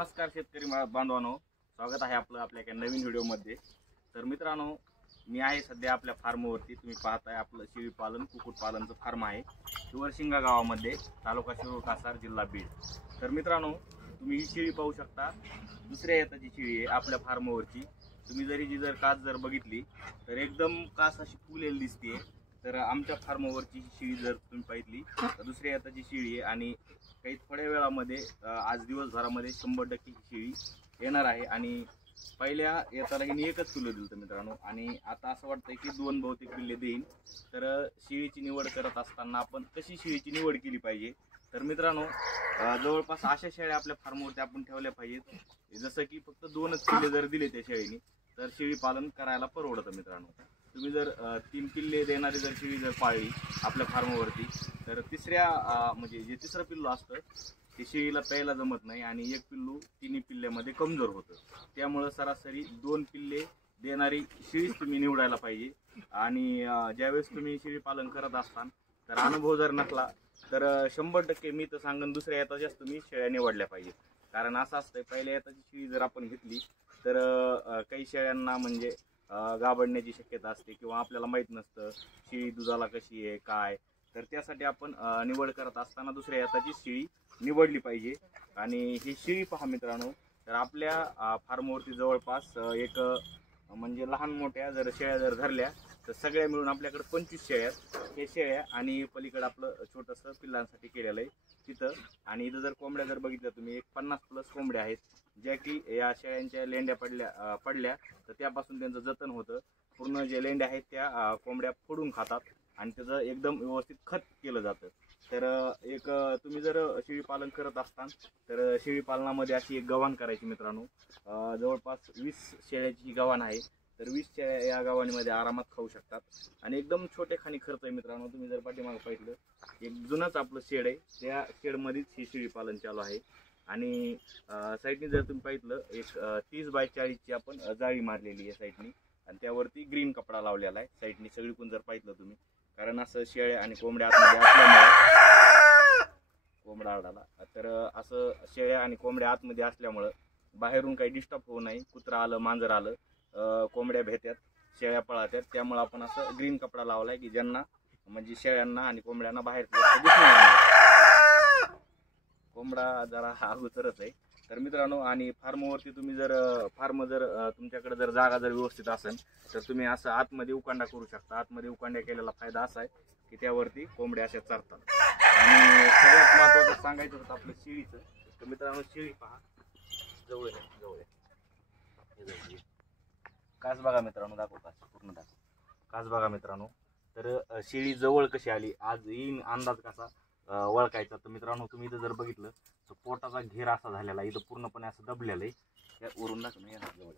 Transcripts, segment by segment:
नमस्कार शेतकरी बांधवांनो, स्वागत आहे आपलं आपल्या एका नवीन व्हिडिओमध्ये। तर मित्रांनो, मी आहे सध्या आपल्या फार्मवरती। तुम्ही पाहताय आपलं शेळी पालन कुक्कुटपालनचं फार्म आहे शिवरशिंगा गावामध्ये, तालुका शिरूर कासार, जिल्हा बीड। तर मित्रांनो, तुम्ही ही शेळी पाहू शकता, दुसऱ्या येताची शेळी आहे आपल्या फार्मवरची। तुम्ही जर कास बघितली तर एकदम कास अशी फुगलेली दिसते। तर आमच्या फार्मवरची शेळी जर तुम्ही पाहिली तर दुसऱ्या येताची शेळी आहे आणि काही थोड्या वेळामध्ये आज दिवसभरामध्ये 100% ही शेळी येणार आहे। आणि पहिल्या येताला हिने एकच पिल्लू दिलं मित्रांनो, आणि आता असं वाटतंय की 2 बहुतेक पिल्ले देईन। तर शेळीची निवड करत असताना आपण कशी शेळीची निवड केली पाहिजे, तर मित्रांनो जवळपास अशा शेळ्या आपल्या फार्मवरती आपण ठेवल्या पाहिजेत जसं की फक्त 2च पिल्ले जर दिले त्या शेळीने तर शेळी पालन करायला परवडतं मित्रांनो। तुम्ही जर 3 पिल्ले देणारी जर शेळी जर पाळली आपल्या फार्मवरती तर म्हणजे जे तिसरं पिल्लू असतं ते शेळीला प्यायला जमत नाही आणि एक पिल्लू 3 पिल्ल्यामध्ये कमजोर होतं। त्यामुळे सरासरी 2 पिल्ले देणारी शेळीच तुम्ही निवडायला पाहिजे। आणि ज्यावेळेस तुम्ही शेळी पालन करत असताना तर अनुभव जर नसला तर 100% मी तर सांगेन दुसऱ्या येताच्याच तुम्ही शेळ्या निवडल्या पाहिजे। कारण असं असतं पहिल्या येताची शेळी जर आपण घेतली तर काही शेळ्यांना म्हणजे गाबडण्याची शक्यता असते किंवा आपल्याला माहित नसतं शेळी दुधाला कशी आहे काय। तर त्यासाठी आपण निवड करत असताना दुसऱ्या येताची शेळी निवडली पाहिजे। आणि ही शेळी पहा मित्रांनो, तर आपल्या फार्मवरती जवळपास एक म्हणजे लहान मोठ्या जर शेळ्या जर धरल्या तर सगळ्या मिळून आपल्याकडे 25 शेळ्या आहेत। हे शेळ्या आणि पलीकडे आपलं छोटंसं पिल्लांसाठी केलेलं आहे तिथं। आणि इथं जर कोंबड्या जर बघितल्या तुम्ही, एक 50+ कोंबड्या आहेत ज्या की या शेळ्यांच्या लेंड्या पडल्या तर त्यापासून त्यांचं जतन होतं। पूर्ण जे लेंड्या आहेत त्या कोंबड्या फोडून खातात आणि त्याचं एकदम व्यवस्थित खत केलं जातं। तर एक तुम्ही जर शेळी पालन करत असताना तर शेळी पालनामध्ये अशी एक गव्हाण करायची मित्रांनो। जवळपास 20 शेळ्याची ही गव्हाण आहे। तर 20 शेळ्या या गव्हाणीमध्ये आरामात खाऊ शकतात आणि एकदम छोटे खाणी खर्च आहे मित्रांनो। तुम्ही जर पाठीमागे पाहिलं एक जुनच आपलं शेड आहे, त्या शेडमध्येच ही शेळी पालन चालू आहे। आणि साईडनी जर तुम्ही पाहिलं एक 30x40ची आपण जाळी मारलेली आहे साईडनी आणि त्यावरती ग्रीन कपडा लावलेला आहे साईडनी सगळीकडून जर पाहिलं तुम्ही। कारण असं शेळ्या आणि कोंबड्या आतमध्ये असल्यामुळे कोंबडा आढळला तर असं शेळ्या आणि कोंबड्या आतमध्ये असल्यामुळं बाहेरून काही डिस्टर्ब होऊ नये, कुत्रा आलं मांजर आलं कोंबड्या भेटतात शेळ्या पळतात, त्यामुळे आपण असं ग्रीन कपडा लावलाय की ज्यांना म्हणजे शेळ्यांना आणि कोंबड्यांना बाहेर दिसणार नाही। कोंबडा जरा अगोदरच आहे। तर मित्रांनो, आणि फार्मवरती तुम्ही जर तुमच्याकडे जर जागा जर व्यवस्थित असेल तर तुम्ही असं आतमध्ये उकांडा करू शकता। आतमध्ये उकांड्या केलेला फायदा असा आहे की त्यावरती कोंबड्या अशा चरतात। आणि सगळ्यात महत्त्वाचं सांगायचं होतं आपलं शेळीचं, तर मित्रांनो शेळी पहा जवळ कास बघा मित्रांनो, दाखव कास पूर्ण दाखव कास बघा मित्रांनो। तर शेळी जवळ कशी आली आज येईन अंदाज कसा ओळखायचा, तर मित्रांनो तुम्ही इथं जर बघितलं तर पोटाचा घेर असा झालेला, इथं पूर्णपणे असं दबलेलं आहे। वरून दाखव ना जवळ,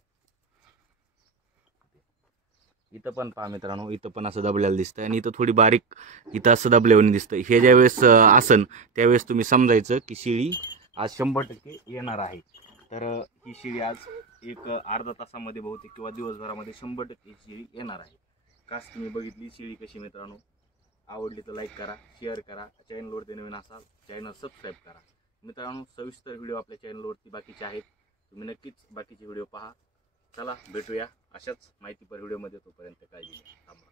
इथं पण पहा मित्रांनो, इथं पण असं दबलेलं दिसतंय आणि इथं थोडी बारीक इथं असं दबल्यावर दिसतंय। हे ज्यावेळेस आसन त्यावेळेस तुम्ही समजायचं की शेळी आज 100% येणार आहे। तर ही शेळी आज एक अर्धा तासामध्ये बहुतेक किंवा दिवसभरामध्ये 100% शेळी येणार आहे। कास तुम्ही बघितली शेळी कशी मित्रांनो, आवडली तर लाईक करा, शेअर करा, चॅनलवरती नवीन असाल चॅनल सबस्क्राईब करा। मित्रांनो सविस्तर व्हिडिओ आपल्या चॅनलवरती बाकीचे आहेत, तुम्ही नक्कीच बाकीचे व्हिडिओ पहा। चला भेटूया अशाच माहितीपर व्हिडिओमध्ये, तोपर्यंत काळजी घ्या, थांबा।